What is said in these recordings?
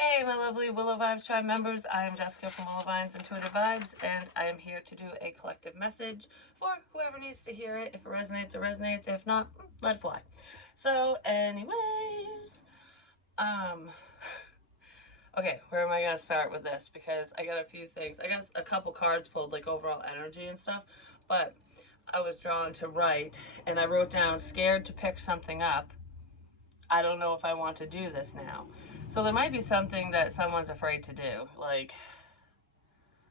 Hey, my lovely Willow Vibes Tribe members. I am Jessica from Willow Vines Intuitive Vibes, and I am here to do a collective message for whoever needs to hear it. If it resonates, it resonates. If not, let it fly. So, anyways, okay, where am I gonna start with this? Because I got a few things. I got a couple cards pulled, like overall energy and stuff, but I was drawn to write, and I wrote down scared to pick something up. I don't know if I want to do this now. So there might be something that someone's afraid to do. Like,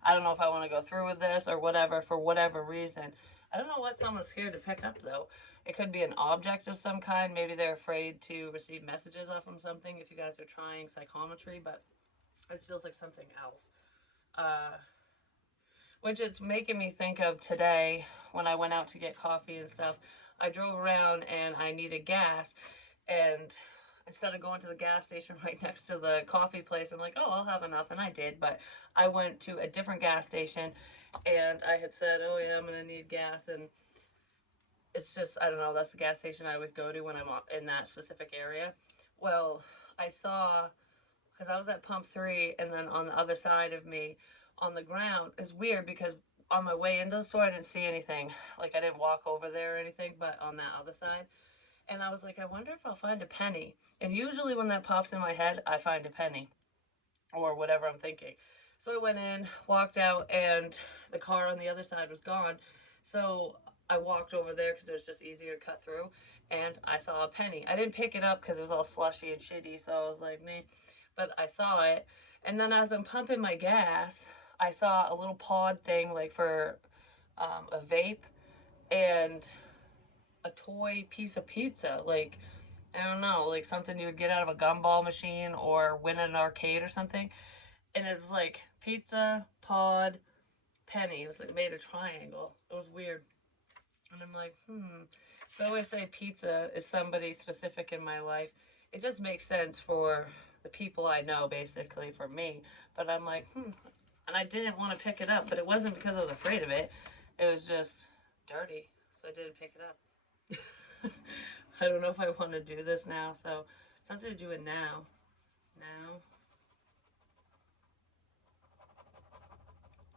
I don't know if I want to go through with this or whatever for whatever reason. I don't know what someone's scared to pick up though. It could be an object of some kind. Maybe they're afraid to receive messages off from something if you guys are trying psychometry, but this feels like something else. Which it's making me think of today when I went out to get coffee and stuff. I drove around and I needed gas, and instead of going to the gas station right next to the coffee place, I'm like, oh, I'll have enough, and I did. But I went to a different gas station, and I had said, oh yeah, I'm gonna need gas, and it's just, I don't know, that's the gas station I always go to when I'm in that specific area. Well, I saw, because I was at pump 3, and then on the other side of me on the ground, it's weird because on my way into the store I didn't see anything, like I didn't walk over there or anything, but on that other side, and I was like, I wonder if I'll find a penny. And usually when that pops in my head, I find a penny or whatever I'm thinking. So I went in, walked out, and the car on the other side was gone. So I walked over there because it was just easier to cut through, and I saw a penny. I didn't pick it up because it was all slushy and shitty, so I was like, meh. But I saw it, and then as I'm pumping my gas, I saw a little pod thing like for a vape, and a toy piece of pizza, like I don't know, like something you would get out of a gumball machine or win at an arcade or something. And it was like pizza, pod, penny. It was like made a triangle. It was weird. And I'm like, So I always say pizza is somebody specific in my life. It just makes sense for the people I know, basically, for me. But I'm like, And I didn't want to pick it up, but it wasn't because I was afraid of it. It was just dirty. So I didn't pick it up. I don't know if I want to do this now, so something to do it now. Now.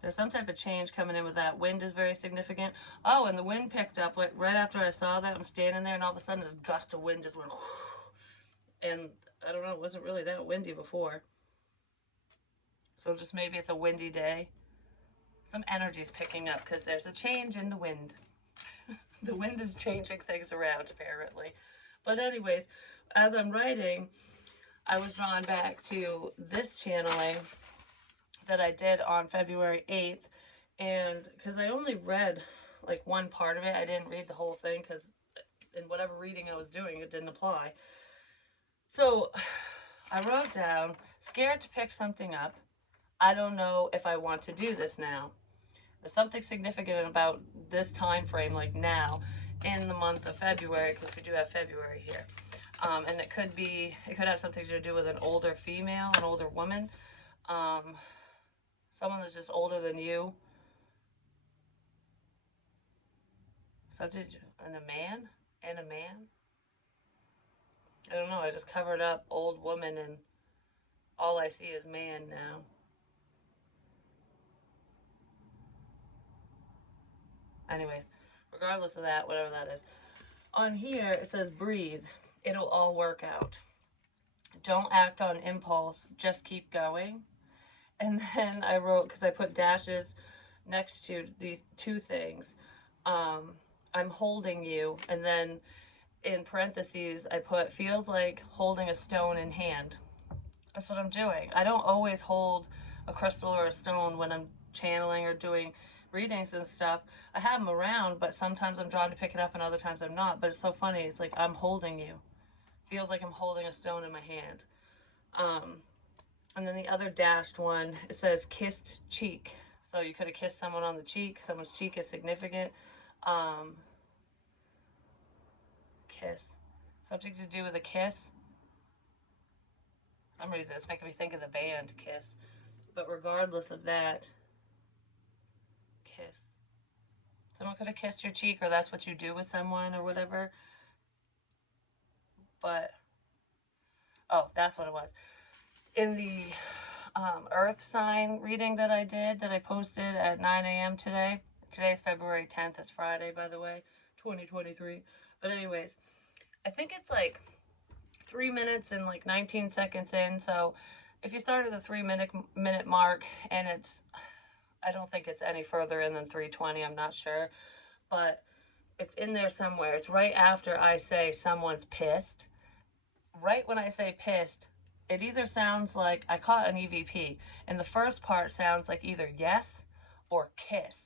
There's some type of change coming in with that. Wind is very significant. Oh, and the wind picked up like right after I saw that. I'm standing there, and all of a sudden this gust of wind just went, and I don't know, it wasn't really that windy before. So just maybe it's a windy day. Some energy's picking up because there's a change in the wind. The wind is changing things around, apparently. But anyways, as I'm writing, I was drawn back to this channeling that I did on February 8th. And because I only read like one part of it, I didn't read the whole thing because in whatever reading I was doing, it didn't apply. So I wrote down, scared to pick something up. I don't know if I want to do this now. There's something significant about this time frame, like now, in the month of February, because we do have February here. And it could have something to do with an older female, an older woman, someone that's just older than you. Something, and a man, I don't know, I just covered up old woman, and all I see is man now. Anyways, regardless of that, whatever that is. On here, it says breathe. It'll all work out. Don't act on impulse. Just keep going. And then I wrote, because I put dashes next to these two things, I'm holding you. And then in parentheses, I put feels like holding a stone in hand. That's what I'm doing. I don't always hold a crystal or a stone when I'm channeling or doing readings and stuff. I have them around, but sometimes I'm drawn to pick it up and other times I'm not. But it's so funny. It's like I'm holding you. Feels like I'm holding a stone in my hand. And then the other dashed one, it says kissed cheek. So you could have kissed someone on the cheek. Someone's cheek is significant. Kiss. Something to do with a kiss. For some reason, it's making me think of the band Kiss. But regardless of that, kiss. Someone could have kissed your cheek, or that's what you do with someone, or whatever. But, oh, that's what it was. in the earth sign reading that I did, that I posted at 9 a.m. today. Today's February 10th. It's Friday, by the way, 2023. But anyways, I think it's like 3 minutes and like 19 seconds in. So if you start at the 3 minute mark, and I don't think it's any further in than 3:20. I'm not sure, but it's in there somewhere. It's right after I say someone's pissed. Right when I say pissed, it either sounds like I caught an EVP, and the first part sounds like either yes or kiss.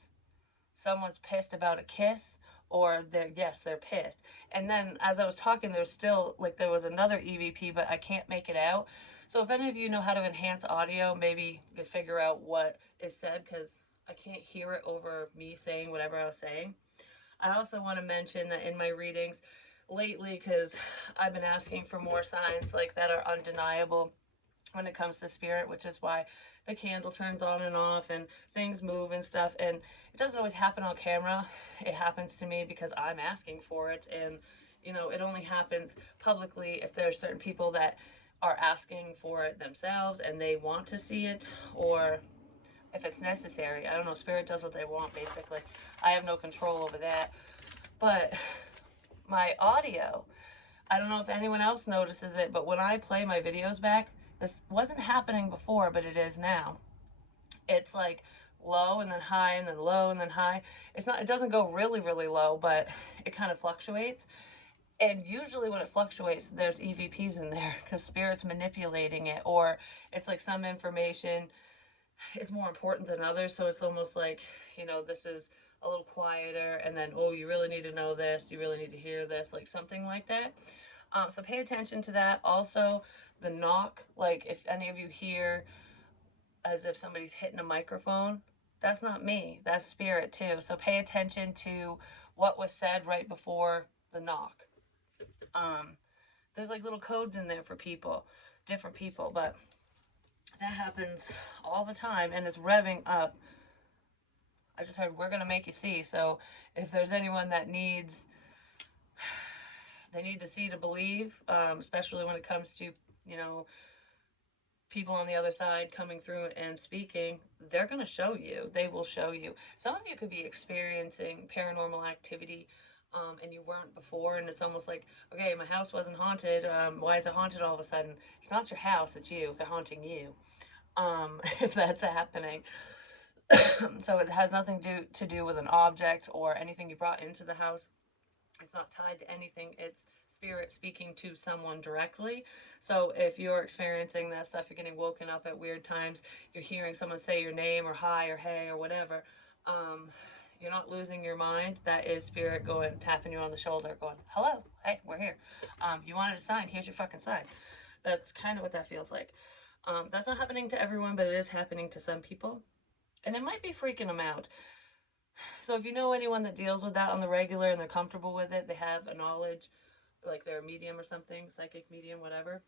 Someone's pissed about a kiss, or they're pissed. And then as I was talking, there was another EVP, but I can't make it out. So if any of you know how to enhance audio, maybe you could figure out what is said, because I can't hear it over me saying whatever I was saying. I also want to mention that in my readings lately, because I've been asking for more signs like that are undeniable when it comes to spirit, which is why the candle turns on and off and things move and stuff. And it doesn't always happen on camera. It happens to me because I'm asking for it. And, it only happens publicly if there's certain people that are asking for it themselves and they want to see it, or if it's necessary. I don't know. Spirit does what they want, basically. I have no control over that. But my audio, I don't know if anyone else notices it, but when I play my videos back, this wasn't happening before, but it is now. It's like low and then high and then low and then high. It doesn't go really, really low, but it kind of fluctuates. And usually when it fluctuates, there's EVPs in there because spirit's manipulating it, or it's like some information is more important than others. So it's almost like, this is a little quieter, and then, oh, you really need to know this, you really need to hear this, like something like that. So pay attention to that. Also, the knock, like if any of you hear as if somebody's hitting a microphone, that's not me, that's spirit too. So pay attention to what was said right before the knock. There's like little codes in there for different people, but that happens all the time and it's revving up. I just heard we're gonna make you see. So if there's anyone that they need to see to believe, especially when it comes to, people on the other side coming through and speaking, they're going to show you. They will show you. Some of you could be experiencing paranormal activity, and you weren't before, and it's almost like, okay, my house wasn't haunted. Why is it haunted all of a sudden? It's not your house, it's you. They're haunting you, if that's happening. So it has nothing to do with an object or anything you brought into the house. It's not tied to anything. It's spirit speaking to someone directly. So if you're experiencing that stuff, you're getting woken up at weird times, you're hearing someone say your name or hi or hey or whatever, you're not losing your mind. That is spirit going, tapping you on the shoulder, going, hello, hey, we're here. You wanted a sign, here's your fucking sign. That's kind of what that feels like. That's not happening to everyone, but it is happening to some people. And it might be freaking them out. So if you know anyone that deals with that on the regular and they're comfortable with it, they have a knowledge, like they're a medium or something, psychic medium, whatever,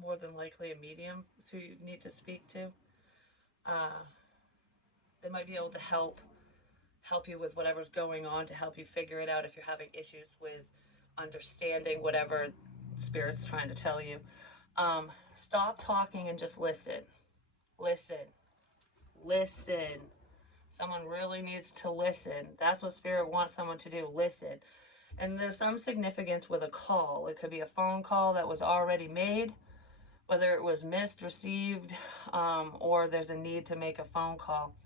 more than likely a medium is who you need to speak to. They might be able to help you with whatever's going on, to help you figure it out if you're having issues with understanding whatever spirit's trying to tell you. Stop talking and just listen. Listen. Listen. Someone really needs to listen. That's what spirit wants someone to do. Listen. And there's some significance with a call. It could be a phone call that was already made, whether it was missed, received, or there's a need to make a phone call.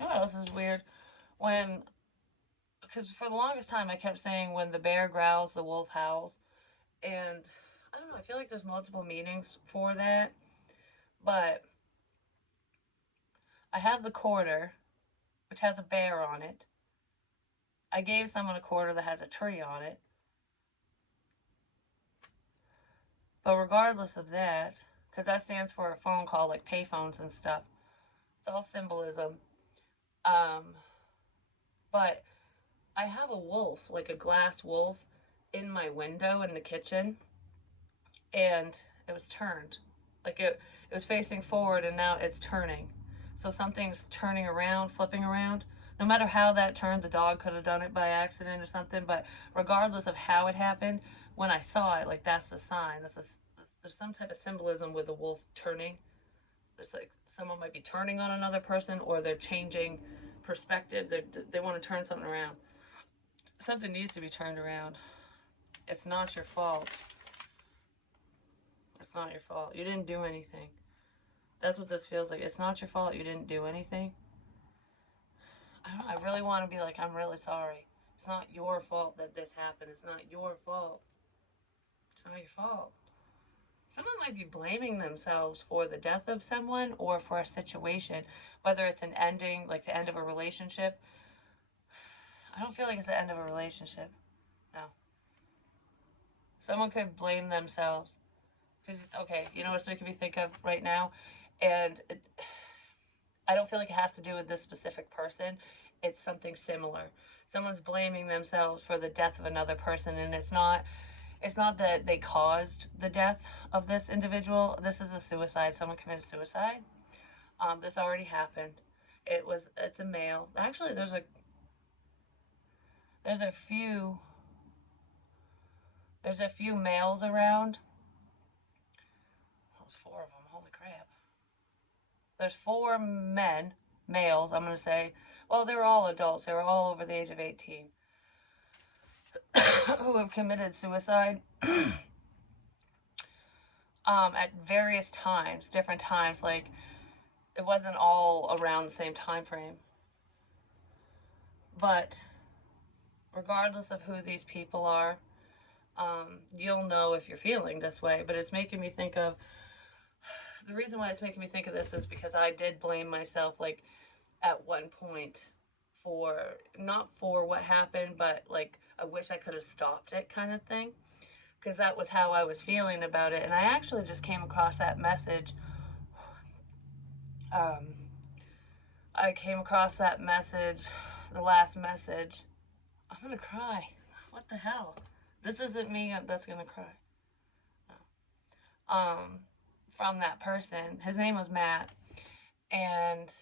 You know what else is weird? Because for the longest time I kept saying when the bear growls, the wolf howls. And I don't know, I feel like there's multiple meanings for that. But I have the quarter, which has a bear on it. I gave someone a quarter that has a tree on it. But regardless of that, because that stands for a phone call, like payphones and stuff, it's all symbolism. But I have a wolf, like a glass wolf, in my window in the kitchen, and it was turned. Like it was facing forward, and now it's turning. So something's turning around, flipping around. No matter how that turned, the dog could have done it by accident or something, but regardless of how it happened, when I saw it, like, that's the sign. There's some type of symbolism with the wolf turning. It's like someone might be turning on another person, or they're changing perspective. They want to turn something around. Something needs to be turned around. It's not your fault. It's not your fault. You didn't do anything. That's what this feels like. It's not your fault. You didn't do anything. I don't know. I really want to be like, I'm really sorry. It's not your fault that this happened. It's not your fault. It's not your fault. Someone might be blaming themselves for the death of someone or for a situation, whether it's an ending, like the end of a relationship. I don't feel like it's the end of a relationship. No. Someone could blame themselves. Because, okay, you know what's making me think of right now? And I don't feel like it has to do with this specific person. It's something similar. Someone's blaming themselves for the death of another person, and it's not that they caused the death of this individual. This is a suicide. Someone committed suicide. This already happened. It's a male. Actually, there's a few males around. There's four of them. Holy crap. There's four males, I'm going to say. Well, they were all adults. They were all over the age of 18 who have committed suicide at various times, different times. Like, it wasn't all around the same time frame. But regardless of who these people are, you'll know if you're feeling this way. But it's making me think of, the reason why it's making me think of this is because I did blame myself, like, at one point, for not for what happened, but like, I wish I could have stopped it, kind of thing, because that was how I was feeling about it. And I actually just came across that message. I came across that message, the last message. I'm gonna cry. What the hell? This isn't me that's gonna cry. No. From that person. His name was Matt, and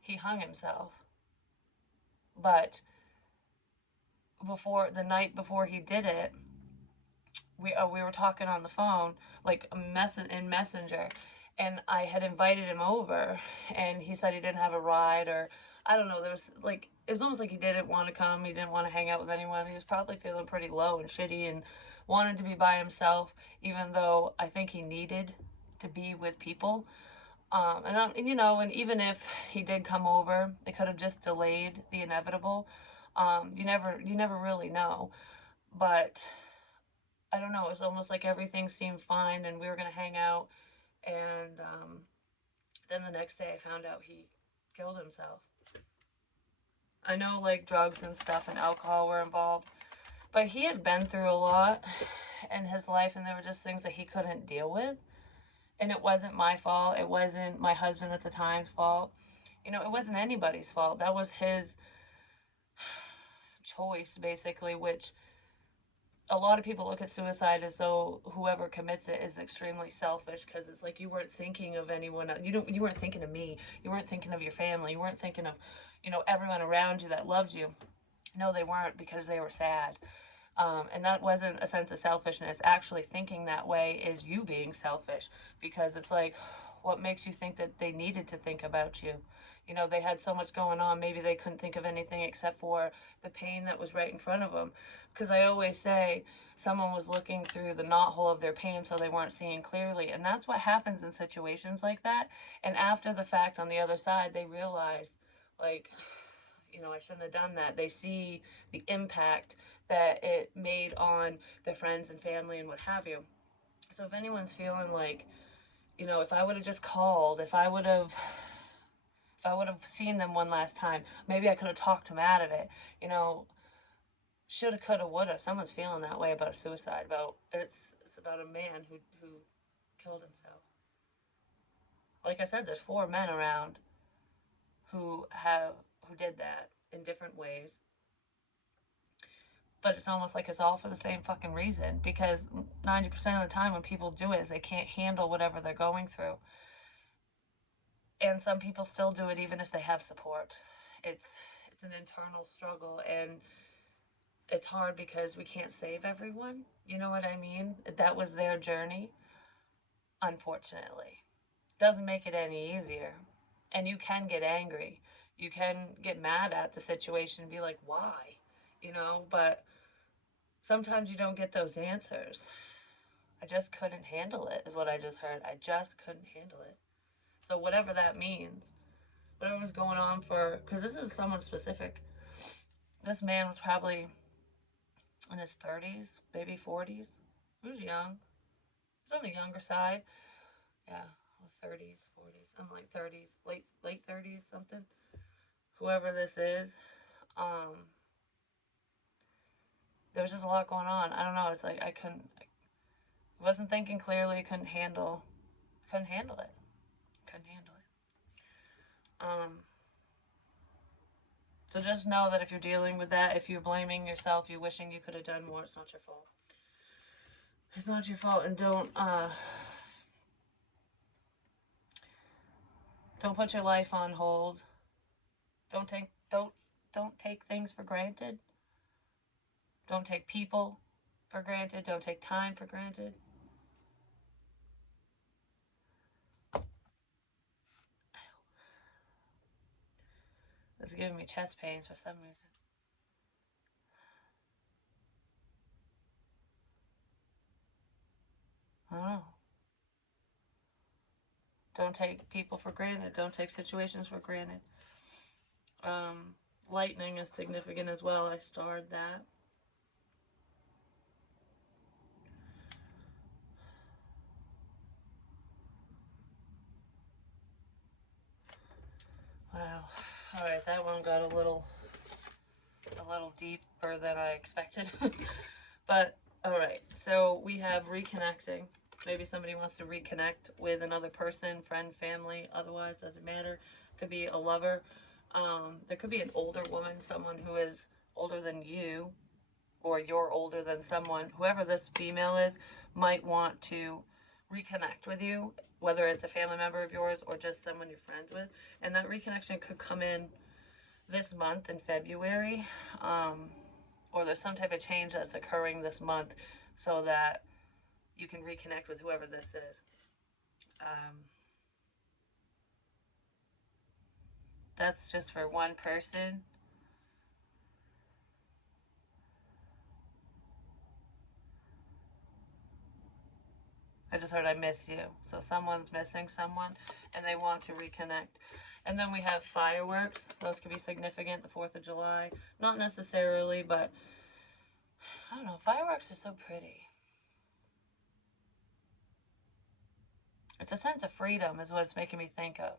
he hung himself. But the night before he did it, we were talking on the phone, like in Messenger, and I had invited him over, and he said he didn't have a ride, or I don't know. There was like, it was almost like he didn't want to come. He didn't want to hang out with anyone. He was probably feeling pretty low and shitty, and wanted to be by himself, even though I think he needed to be with people. And even if he did come over, it could have just delayed the inevitable. You never really know. But I don't know. It was almost like everything seemed fine, and we were gonna hang out. And then the next day, I found out he killed himself. I know, like, drugs and stuff and alcohol were involved, but he had been through a lot in his life, and there were just things that he couldn't deal with. And it wasn't my fault. It wasn't my husband at the time's fault. It wasn't anybody's fault. That was his choice, basically, which a lot of people look at suicide as though whoever commits it is extremely selfish, because it's like, you weren't thinking of anyone. You weren't thinking of me. You weren't thinking of your family. You weren't thinking of, everyone around you that loved you. No, they weren't, because they were sad. And that wasn't a sense of selfishness. Actually, thinking that way is you being selfish, because it's like, what makes you think that they needed to think about you? They had so much going on. Maybe they couldn't think of anything except for the pain that was right in front of them. Because I always say, someone was looking through the knothole of their pain, so they weren't seeing clearly. And that's what happens in situations like that. And after the fact, on the other side, they realize, like, I shouldn't have done that. They see the impact that it made on their friends and family and what have you. So if anyone's feeling like, if I would have just called, if I would have seen them one last time, maybe I could have talked them out of it. Shoulda, coulda, woulda. Someone's feeling that way about suicide. It's about a man who killed himself. Like I said, there's four men around who did that in different ways. But it's almost like it's all for the same fucking reason, because 90% of the time when people do it is they can't handle whatever they're going through. And some people still do it even if they have support. it's it's an internal struggle, and it's hard because we can't save everyone. You know what I mean? That was their journey, unfortunately. Doesn't make it any easier. And you can get angry. You can get mad at the situation and be like, why? But sometimes you don't get those answers. I just couldn't handle it, is what I just heard. I just couldn't handle it. So, whatever that means, whatever was going on because this is someone specific. This man was probably in his 30s, maybe 40s. He was young. He was on the younger side. Yeah, 30s, 40s. I'm like 30s, late 30s, something. Whoever this is, um, there was just a lot going on. I don't know. It's like I wasn't thinking clearly. Couldn't handle it. Couldn't handle it. So just know that if you're dealing with that, if you're blaming yourself, you're wishing you could have done more, it's not your fault. It's not your fault, and don't put your life on hold. Don't take things for granted. Don't take people for granted. Don't take time for granted. This is giving me chest pains for some reason. I don't know. Don't take people for granted. Don't take situations for granted. Lightning is significant as well. I starred that. Wow. All right, that one got a little deeper than I expected. But all right, so we have reconnecting. Maybe somebody wants to reconnect with another person, friend, family, otherwise, doesn't matter. Could be a lover. There could be an older woman, someone who is older than you, or you're older than someone. Whoever this female is might want to reconnect with you, whether it's a family member of yours or just someone you're friends with. And that reconnection could come in this month in February, or there's some type of change that's occurring this month so that you can reconnect with whoever this is. That's just for one person. I just heard I miss you. So someone's missing someone and they want to reconnect. And then we have fireworks. Those could be significant, the 4th of July. Not necessarily, but I don't know. Fireworks are so pretty. It's a sense of freedom, is what it's making me think of.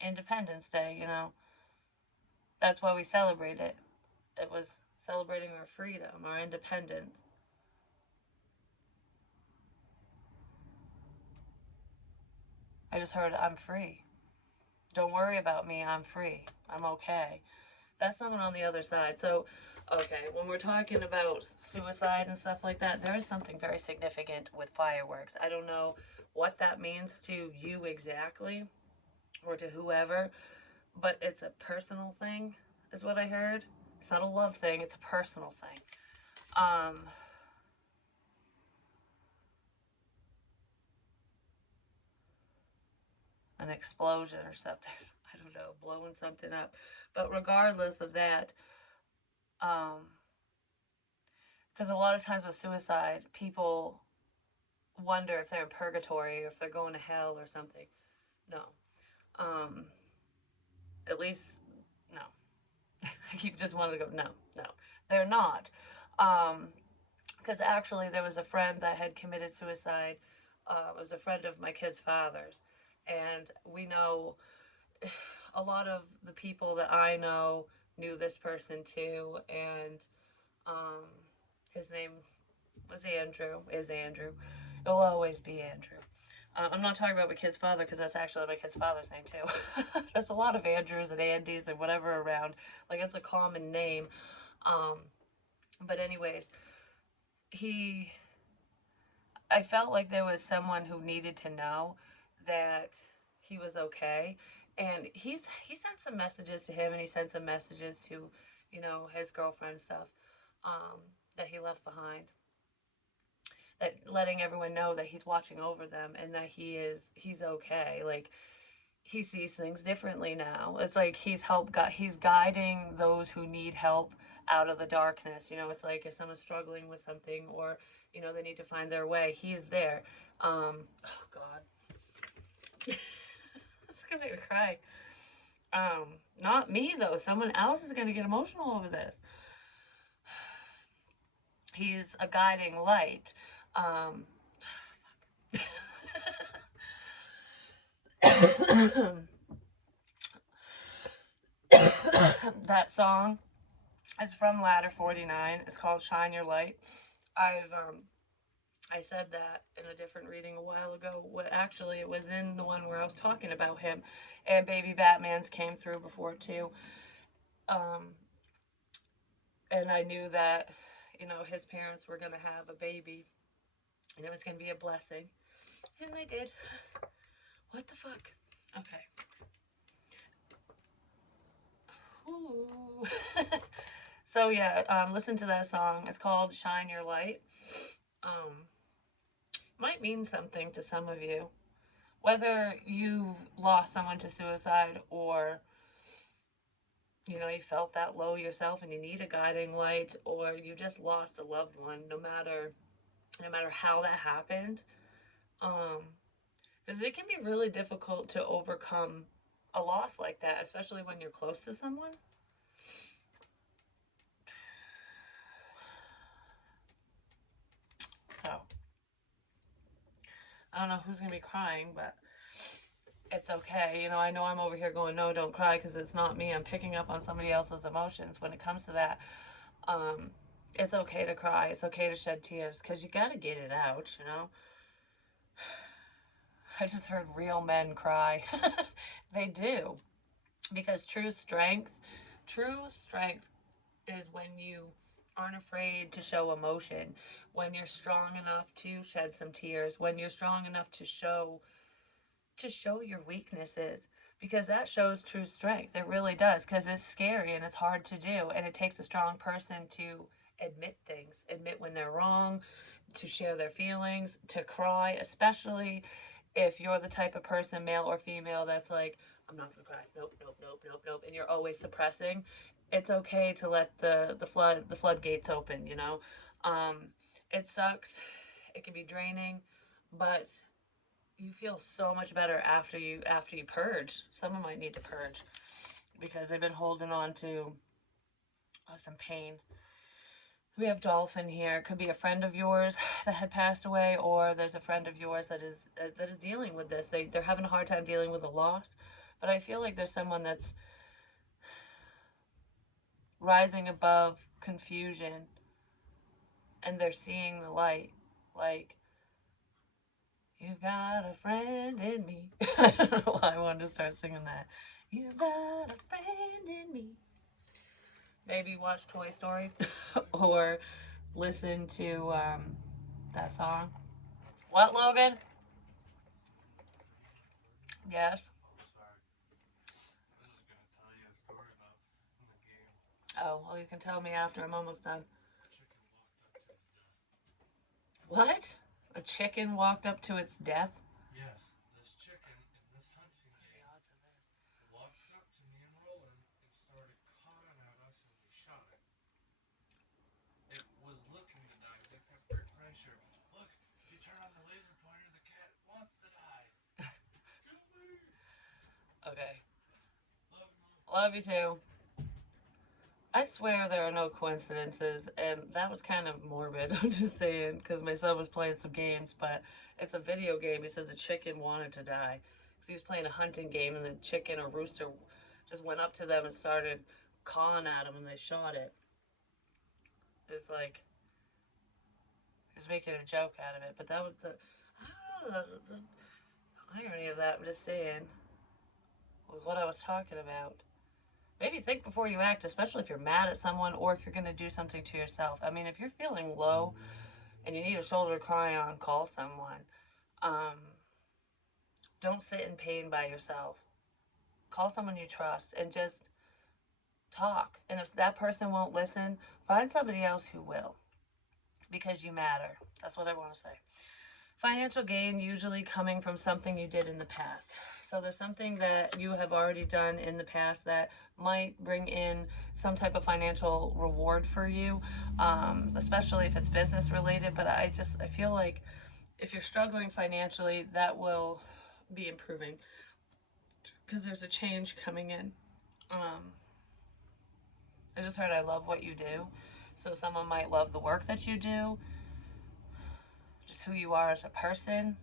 Independence Day, that's why we celebrate it. It was celebrating our freedom, our independence. I just heard I'm free. Don't worry about me, I'm free. I'm okay. That's someone on the other side. So, okay, when we're talking about suicide and stuff like that, there is something very significant with fireworks. I don't know what that means to you exactly or to whoever, but it's a personal thing, is what I heard. It's not a love thing, it's a personal thing. An explosion or something. I don't know, blowing something up. But regardless of that, because a lot of times with suicide, people wonder if they're in purgatory or if they're going to hell or something. No. At least, no. I keep just wanting to go, no, no. They're not. Because actually, there was a friend that had committed suicide. It was a friend of my kid's father's. And we know a lot of the people that I know knew this person too. And his name was Andrew, is Andrew. It'll always be Andrew. I'm not talking about my kid's father because that's actually my kid's father's name too. There's a lot of Andrews and Andys and whatever around. Like, it's a common name. But anyways, I felt like there was someone who needed to know that he was okay. And he sent some messages to him, and he sent some messages to, you know, his girlfriend stuff, um, that he left behind, that letting everyone know that he's watching over them and that he's okay. Like, he sees things differently now. It's like he's guiding those who need help out of the darkness. You know, it's like if someone's struggling with something, or, you know, they need to find their way, he's there. Oh God. It's gonna make me cry. Not me though. Someone else is gonna get emotional over this. He's a guiding light. Um, that song is from Ladder 49. It's called Shine Your Light. I've I said that in a different reading a while ago. What actually, it was in the one where I was talking about him, and Baby Batman's came through before too. Um, and I knew that, you know, his parents were gonna have a baby, and it was gonna be a blessing, and they did. What the fuck? Okay. Ooh. So yeah, listen to that song. It's called "Shine Your Light." Um, might mean something to some of you, whether you've lost someone to suicide, or, you know, you felt that low yourself and you need a guiding light, or you just lost a loved one. No matter how that happened, um, because it can be really difficult to overcome a loss like that, especially when you're close to someone. So I don't know who's gonna be crying, but it's okay. You know, I know I'm over here going, no, don't cry, because it's not me. I'm picking up on somebody else's emotions when it comes to that. Um, it's okay to cry. It's okay to shed tears, because you got to get it out, you know? I just heard real men cry. They do. Because true strength is when you aren't afraid to show emotion, when you're strong enough to shed some tears, when you're strong enough to show your weaknesses, because that shows true strength. It really does, because it's scary and it's hard to do, and it takes a strong person to admit things, admit when they're wrong, to share their feelings, to cry, especially if you're the type of person, male or female, that's like, I'm not gonna cry. Nope, nope, nope, nope, nope, and you're always suppressing. It's okay to let the floodgates open. You know, um, it sucks. It can be draining, but you feel so much better after you purge. Someone might need to purge because they've been holding on to some pain. We have Dolphin here. It could be a friend of yours that had passed away, or there's a friend of yours that is dealing with this. They're having a hard time dealing with a loss, but I feel like there's someone that's rising above confusion, and they're seeing the light. Like, you've got a friend in me. I don't know why I wanted to start singing that. You've got a friend in me. Maybe watch Toy Story or listen to that song. What, Logan? Yes. Oh, well, you can tell me after. I'm almost done. What? A chicken walked up to its death? Okay. Love you too. I swear there are no coincidences, and that was kind of morbid. I'm just saying, because my son was playing some games, but it's a video game. He said the chicken wanted to die because he was playing a hunting game, and the chicken or rooster just went up to them and started cawing at him, and they shot it. It's like he was making a joke out of it, but that was I don't know, the irony of that. I'm just saying was what I was talking about. Maybe think before you act, especially if you're mad at someone or if you're going to do something to yourself. I mean, if you're feeling low and you need a shoulder to cry on, call someone. Um, don't sit in pain by yourself. Call someone you trust and just talk. And if that person won't listen, find somebody else who will, because you matter. That's what I want to say. Financial gain usually coming from something you did in the past. So there's something that you have already done in the past that might bring in some type of financial reward for you, especially if it's business related. But I feel like if you're struggling financially, that will be improving because there's a change coming in. Um, I just heard I love what you do. So someone might love the work that you do, just who you are as a person.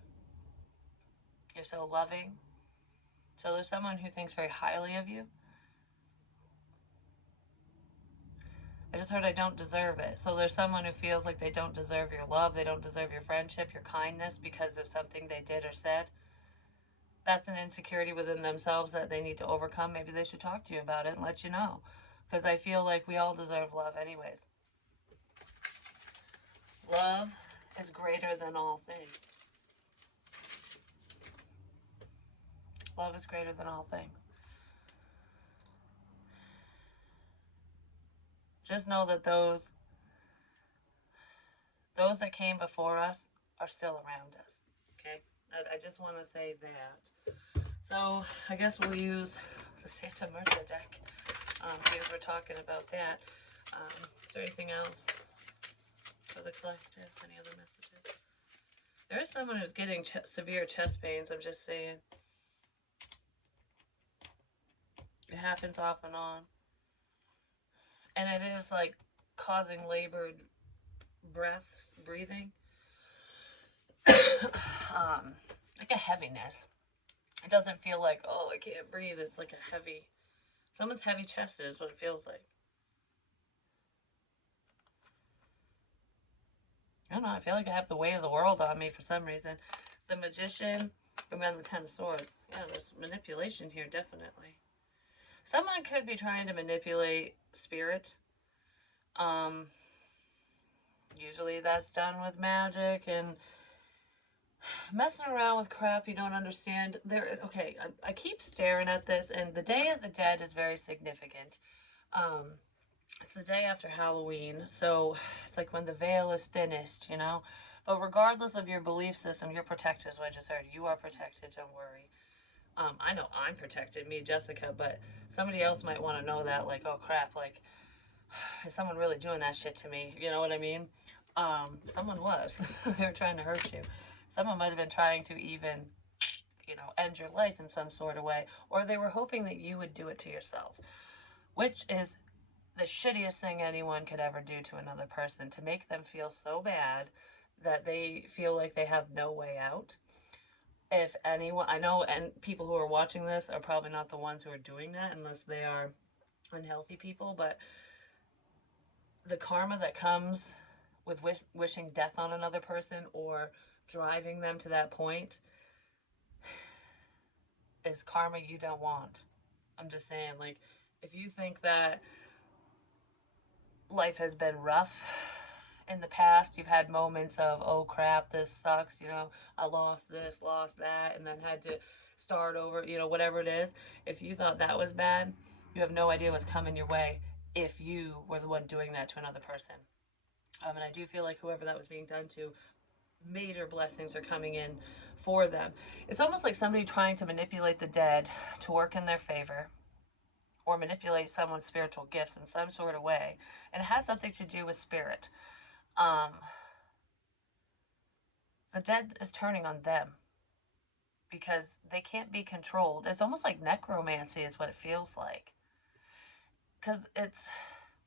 You're so loving. So there's someone who thinks very highly of you. I just heard I don't deserve it. So there's someone who feels like they don't deserve your love, they don't deserve your friendship, your kindness because of something they did or said. That's an insecurity within themselves that they need to overcome. Maybe they should talk to you about it and let you know. Because I feel like we all deserve love anyways. Love is greater than all things. Love is greater than all things. Just know that those that came before us are still around us. Okay? I just want to say that. So I guess we'll use the Santa Muerta deck, because we're talking about that. Is there anything else for the collective? Any other messages? There is someone who's getting severe chest pains. I'm just saying. It happens off and on. And it is like causing labored breathing. Like a heaviness. It doesn't feel like, oh, I can't breathe. It's like a heavy, someone's heavy chested is what it feels like. I don't know. I feel like I have the weight of the world on me for some reason. The Magician and then the Ten of Swords. Yeah, there's manipulation here, definitely. Someone could be trying to manipulate spirit. Usually that's done with magic and messing around with crap you don't understand. Okay, I keep staring at this, and the Day of the Dead is very significant. It's the day after Halloween, so it's like when the veil is thinnest, you know? But regardless of your belief system, you're protected, as I just heard. You are protected, don't worry. I know I'm protected, me, Jessica, but somebody else might want to know that, like, oh crap, like, is someone really doing that shit to me? You know what I mean? Someone was. They were trying to hurt you. Someone might have been trying to even, end your life in some sort of way, or they were hoping that you would do it to yourself, which is the shittiest thing anyone could ever do to another person, to make them feel so bad that they feel like they have no way out. If anyone, I know, and people who are watching this are probably not the ones who are doing that unless they are unhealthy people, but the karma that comes with wishing death on another person or driving them to that point is karma you don't want. I'm just saying, like, if you think that life has been rough in the past, you've had moments of, oh crap, this sucks, I lost this, lost that, and then had to start over, whatever it is. If you thought that was bad, you have no idea what's coming your way if you were the one doing that to another person. And I do feel like whoever that was being done to, major blessings are coming in for them. It's almost like somebody trying to manipulate the dead to work in their favor, or manipulate someone's spiritual gifts in some sort of way. And it has something to do with spirit. The dead is turning on them because they can't be controlled. It's almost like necromancy is what it feels like. Because it's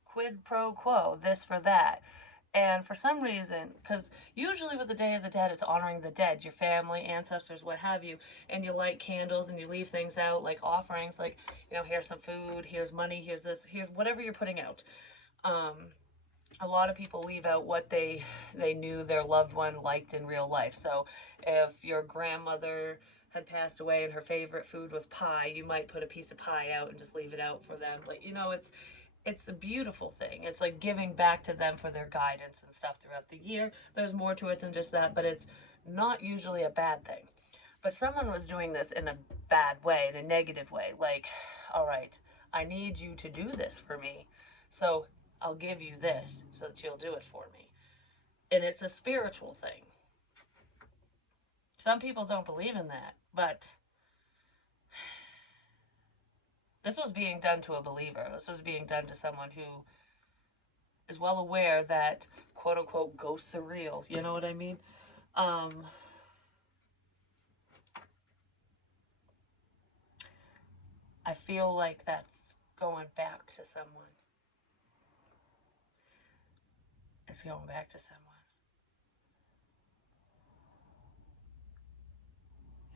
quid pro quo, this for that. And for some reason, because usually with the Day of the Dead, it's honoring the dead, your family, ancestors, what have you, and you light candles and you leave things out, like offerings, like, here's some food, here's money, here's this, here's whatever you're putting out. A lot of people leave out what they knew their loved one liked in real life. So if your grandmother had passed away and her favorite food was pie, you might put a piece of pie out and just leave it out for them. Like, it's a beautiful thing. It's like giving back to them for their guidance and stuff throughout the year. There's more to it than just that, but it's not usually a bad thing. But someone was doing this in a bad way, in a negative way. Like, all right, I need you to do this for me, so I'll give you this so that you'll do it for me. And it's a spiritual thing. Some people don't believe in that, but this was being done to a believer. This was being done to someone who is well aware that quote unquote ghosts are real. You know what I mean? I feel like that's going back to someone. It's going back to someone.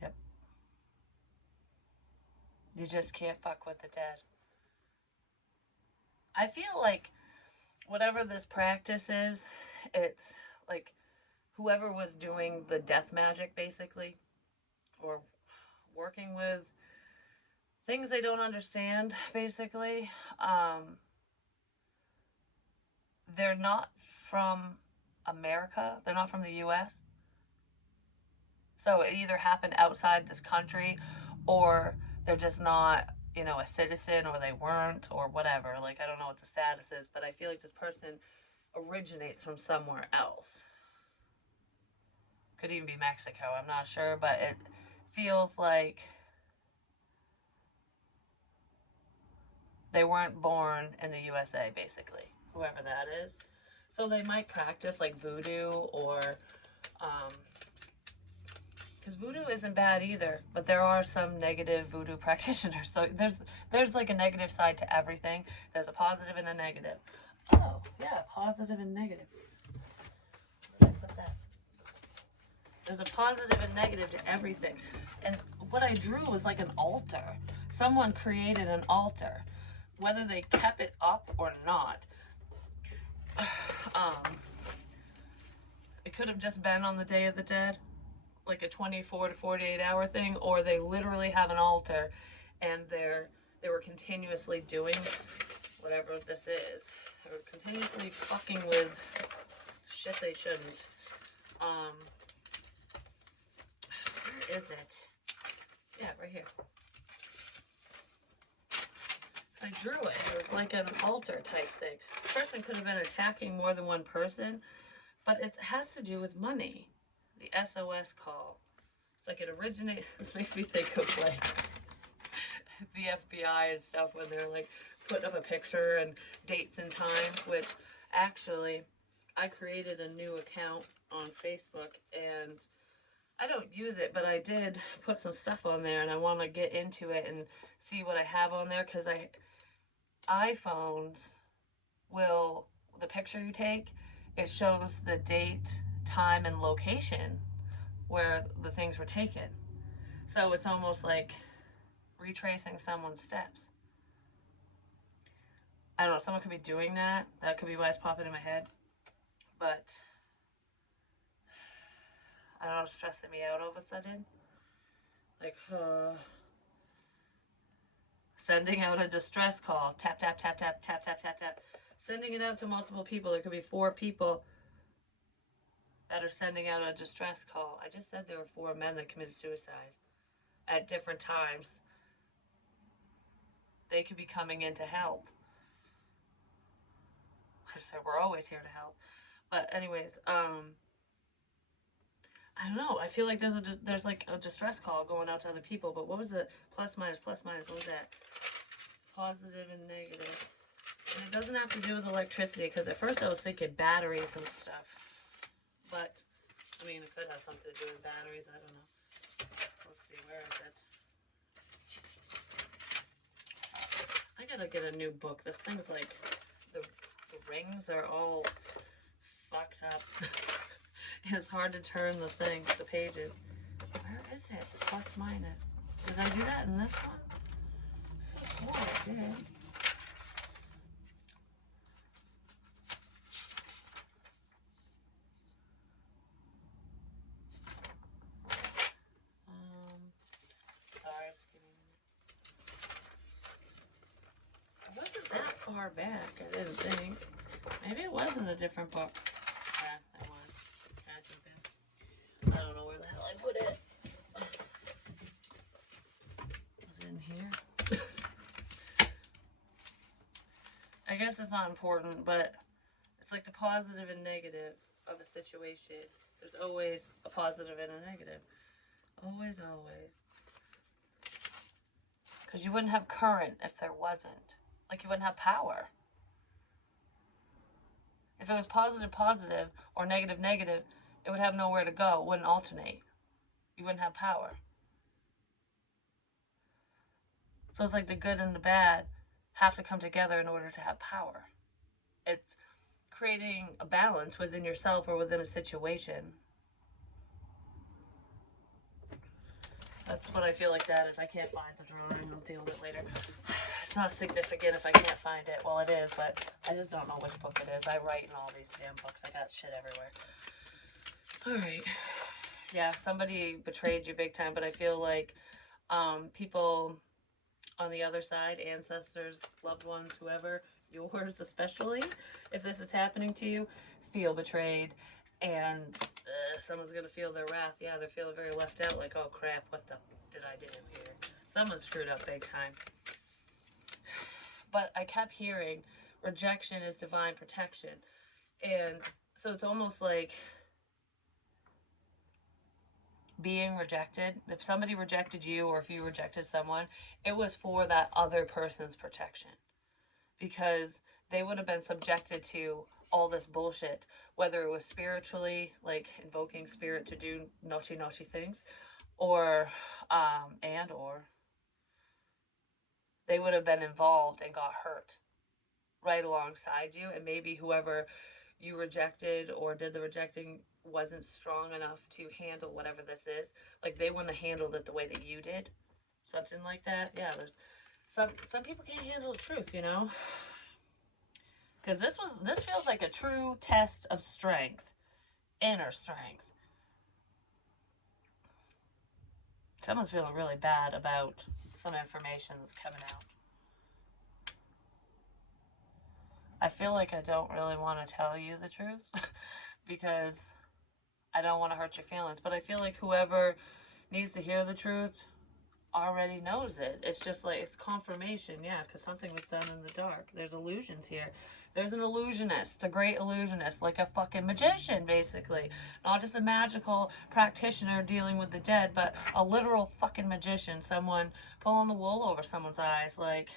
Yep. You just can't fuck with the dead. I feel like whatever this practice is, it's like whoever was doing the death magic, basically, or working with things they don't understand, basically. They're not from America. They're not from the U.S. So it either happened outside this country, or they're just not, a citizen, or they weren't, or whatever. Like, I don't know what the status is, but I feel like this person originates from somewhere else. Could even be Mexico, I'm not sure, but it feels like they weren't born in the USA, basically, whoever that is. So they might practice like voodoo, or because voodoo isn't bad either, but there are some negative voodoo practitioners. So there's like a negative side to everything. There's a positive and a negative. Oh yeah, positive and negative. Where did I put that? There's a positive and negative to everything. And what I drew was like an altar. Someone created an altar. Whether they kept it up or not, it could have just been on the Day of the Dead, like a 24 to 48 hour thing, or they literally have an altar and they were continuously doing whatever this is. They were continuously fucking with shit they shouldn't. Where is it? Yeah, right here. I drew it. It was like an altar type thing. This person could have been attacking more than one person, but it has to do with money. The SOS call. It's like it originates. This makes me think of like the FBI and stuff when they're like putting up a picture and dates and times, which actually I created a new account on Facebook and I don't use it, but I did put some stuff on there and I want to get into it and see what I have on there, because iPhones will, the picture you take, it shows the date, time, and location where the things were taken. So it's almost like retracing someone's steps. I don't know, someone could be doing that. That could be why it's popping in my head. But I don't know, it's stressing me out all of a sudden. Like, sending out a distress call. Tap, tap, tap, tap, tap, tap, tap, tap. Sending it out to multiple people. There could be 4 people that are sending out a distress call. I just said there were 4 men that committed suicide at different times. They could be coming in to help. I said we're always here to help. But anyways, I don't know. I feel like there's like a distress call going out to other people. But what was the plus minus? What was that? Positive and negative. And it doesn't have to do with electricity, because at first I was thinking batteries and stuff. But, I mean, it could have something to do with batteries. I don't know. Let's see. Where is it? I gotta get a new book. This thing's like, the rings are all fucked up. It's hard to turn the pages. Where is it? The plus minus. Did I do that in this one? Oh, I did. Sorry, just give me a minute. It wasn't that far back, I didn't think. Maybe it was in a different book. Yeah, it was. I don't know where the hell I put it. guess it's not important, but it's like the positive and negative of a situation. There's always a positive and a negative. Always, always. Because you wouldn't have current if there wasn't. Like, you wouldn't have power. If it was positive, positive, or negative, negative, it would have nowhere to go. It wouldn't alternate. You wouldn't have power. So it's like the good and the bad have to come together in order to have power. It's creating a balance within yourself or within a situation. That's what I feel like that is. I can't find the drawing. I'll deal with it later. It's not significant if I can't find it. Well, it is, but I just don't know which book it is. I write in all these damn books. I got shit everywhere. Alright. Yeah, somebody betrayed you big time, but I feel like people on the other side, ancestors, loved ones, whoever, yours especially, if this is happening to you, feel betrayed, and someone's gonna feel their wrath. Yeah, they're feeling very left out, like, oh crap, what the did I do here? Someone screwed up big time. But I kept hearing rejection is divine protection, and so it's almost like being rejected. If somebody rejected you or if you rejected someone, it was for that other person's protection, because they would have been subjected to all this bullshit, whether it was spiritually, like invoking spirit to do naughty naughty things, or or they would have been involved and got hurt right alongside you, and maybe whoever you rejected or did the rejecting wasn't strong enough to handle whatever this is. Like, they wouldn't have handled it the way that you did. Something like that. Yeah, there's some people can't handle the truth, you know? Because this feels like a true test of strength. Inner strength. Someone's feeling really bad about some information that's coming out. I feel like I don't really want to tell you the truth because I don't want to hurt your feelings. But I feel like whoever needs to hear the truth already knows it. It's just like, it's confirmation, yeah, because something was done in the dark. There's illusions here. There's an illusionist, the great illusionist, like a fucking magician, basically. Not just a magical practitioner dealing with the dead, but a literal fucking magician. Someone pulling the wool over someone's eyes, like,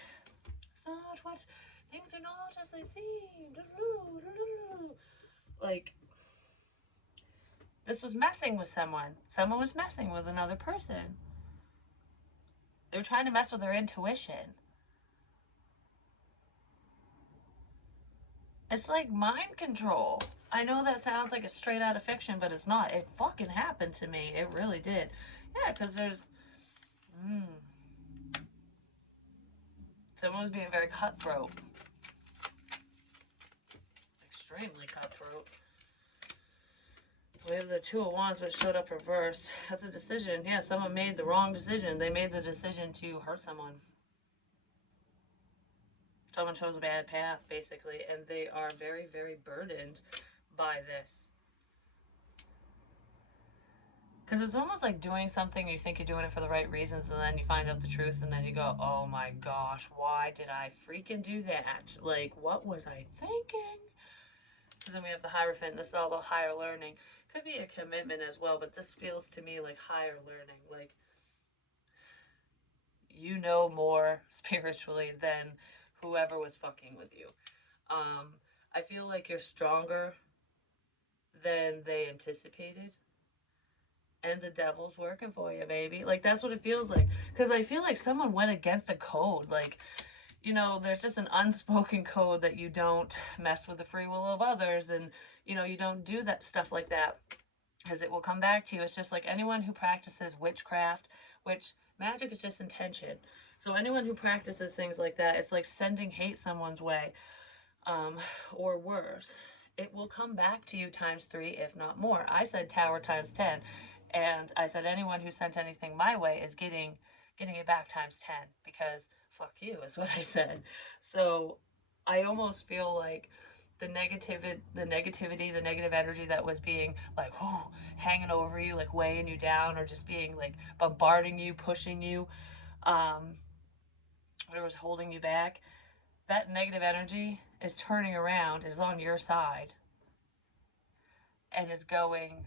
it's not what, things are not as they seem. Like, this was messing with someone. Someone was messing with another person. They were trying to mess with their intuition. It's like mind control. I know that sounds like it's straight out of fiction, but it's not. It fucking happened to me. It really did. Yeah, because there's... Someone was being very cutthroat. Extremely cutthroat. We have the Two of Wands, which showed up reversed. That's a decision. Yeah, someone made the wrong decision. They made the decision to hurt someone. Someone chose a bad path, basically, and they are very, very burdened by this. Because it's almost like doing something, you think you're doing it for the right reasons, and then you find out the truth, and then you go, oh my gosh, why did I freaking do that? Like, what was I thinking? Because then we have the Hierophant, and this is all about higher learning. Could be a commitment as well, but this feels to me like higher learning. Like, you know more spiritually than whoever was fucking with you. I feel like you're stronger than they anticipated. And the devil's working for you, baby. Like, that's what it feels like. Because I feel like someone went against a code. Like, you know, there's just an unspoken code that you don't mess with the free will of others. And, you know, you don't do that stuff like that. Because it will come back to you. It's just like anyone who practices witchcraft, which magic is just intention. So anyone who practices things like that, it's like sending hate someone's way, or worse. It will come back to you times 3, if not more. I said tower times 10, and I said anyone who sent anything my way is getting it back times 10, because fuck you is what I said. So I almost feel like the negativity, the negative energy that was being like, whoo, hanging over you, like weighing you down, or just being like bombarding you, pushing you, whatever was holding you back, that negative energy is turning around, is on your side, and is going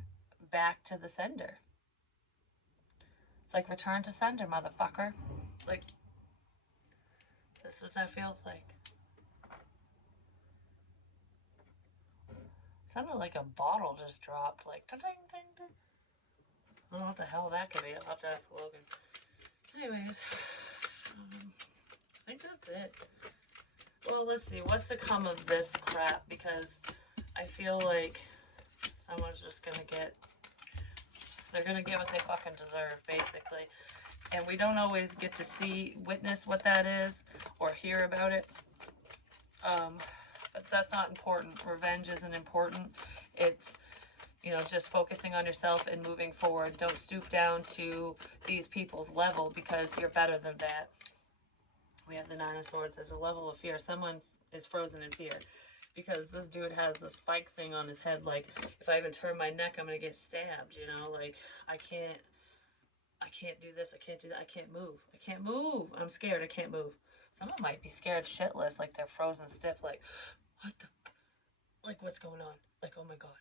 back to the sender. It's like return to sender, motherfucker. Like, this is what that feels like. Sounded like a bottle just dropped, like, ding, ding, ding. I don't know what the hell that could be. I'll have to ask Logan. Anyways, I think that's it. Well, let's see. What's to come of this crap? Because I feel like someone's just gonna get... They're gonna get what they fucking deserve, basically. And we don't always get to witness what that is, or hear about it. But that's not important. Revenge isn't important. It's, you know, just focusing on yourself and moving forward. Don't stoop down to these people's level because you're better than that. We have the Nine of Swords as a level of fear. Someone is frozen in fear because this dude has the spike thing on his head. Like, if I even turn my neck, I'm going to get stabbed, you know? Like, I can't do this. I can't do that. I can't move. I can't move. I'm scared. I can't move. Someone might be scared shitless, like they're frozen stiff, like, what the, like, what's going on? Like, oh my God.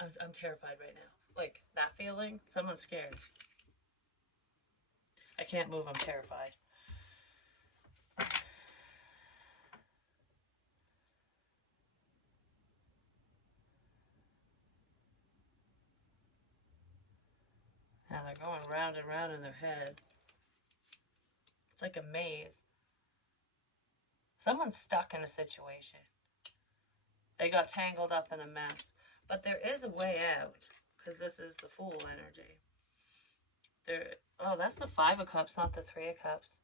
I'm terrified right now. Like, that feeling, someone's scared. I can't move, I'm terrified. Now they're going round and round in their head. It's like a maze. Someone's stuck in a situation. They got tangled up in a mess. But there is a way out, because this is the Fool energy. Oh, that's the Five of Cups, not the Three of Cups.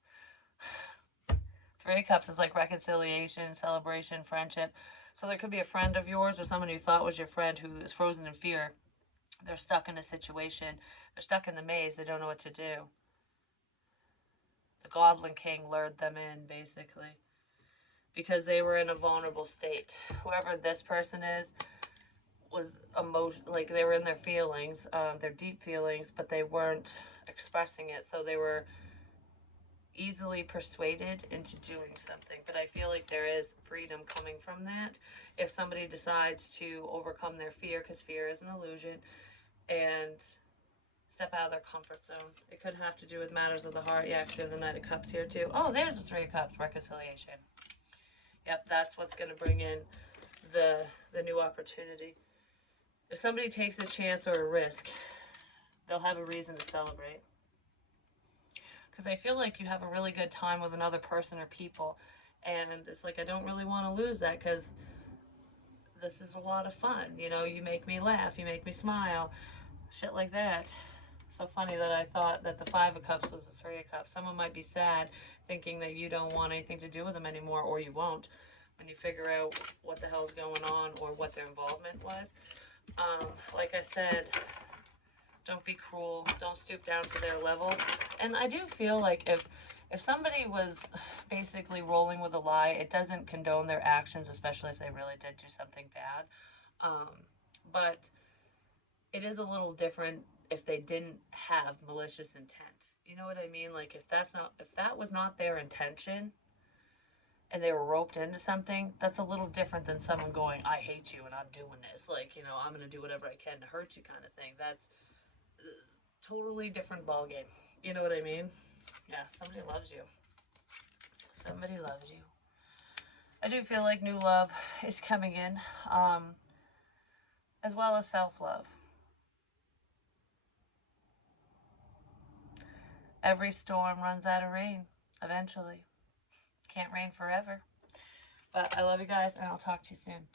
Three of Cups is like reconciliation, celebration, friendship. So there could be a friend of yours or someone you thought was your friend who is frozen in fear. They're stuck in a situation. They're stuck in the maze. They don't know what to do. The Goblin King lured them in, basically, because they were in a vulnerable state. Whoever this person is was like they were in their feelings, their deep feelings, but they weren't expressing it. So they were easily persuaded into doing something. But I feel like there is freedom coming from that if somebody decides to overcome their fear, because fear is an illusion, and step out of their comfort zone. It could have to do with matters of the heart. Yeah, actually, the Knight of Cups here too. Oh, there's the Three of Cups, reconciliation. Yep, that's what's going to bring in the new opportunity. If somebody takes a chance or a risk, they'll have a reason to celebrate. Because I feel like you have a really good time with another person or people, and it's like I don't really want to lose that because this is a lot of fun. You know, you make me laugh, you make me smile, shit like that. So funny that I thought that the Five of Cups was the Three of Cups. Someone might be sad thinking that you don't want anything to do with them anymore, or you won't when you figure out what the hell's going on or what their involvement was. Like I said, don't be cruel. Don't stoop down to their level. And I do feel like if somebody was basically rolling with a lie, it doesn't condone their actions, especially if they really did do something bad. But it is a little different if they didn't have malicious intent. You know what I mean? Like if that was not their intention and they were roped into something, that's a little different than someone going, I hate you and I'm doing this. Like, you know, I'm going to do whatever I can to hurt you kind of thing. That's totally different ballgame. You know what I mean? Yeah, somebody loves you. Somebody loves you. I do feel like new love is coming in, as well as self-love. Every storm runs out of rain, eventually. Can't rain forever. But I love you guys, and I'll talk to you soon.